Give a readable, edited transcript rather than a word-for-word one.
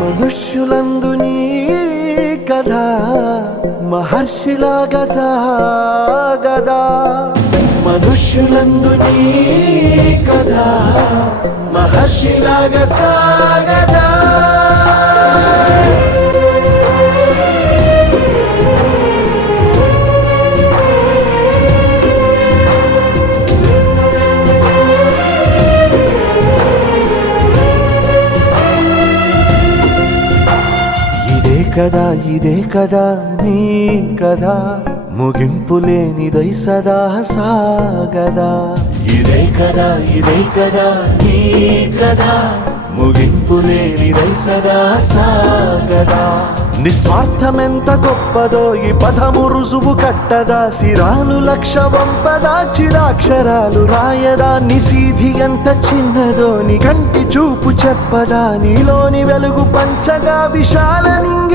మనుష్యులందు నీ కథ మహర్షిలాగా సాగదా, మనుష్యులందు నీ కథ మహర్షిలాగా సాగదా. ఇదే కదా నీ కథ, ముగింపులేనిదై సదా సాగదా. ఇదే కదా నీ కథ, ముగింపులేనిదై సదా సాగదా. నిస్వార్థమెంత గొప్పదో ఈ పదము రుజువు కట్టదా, సిరాలు లక్ష వంపదా చిరాక్షరాలు రాయదా. నిసీధి ఎంత చిన్నదో నీ కంటి చూపు చెప్పదా, నీలోని వెలుగు పంచగా విశాల నింగి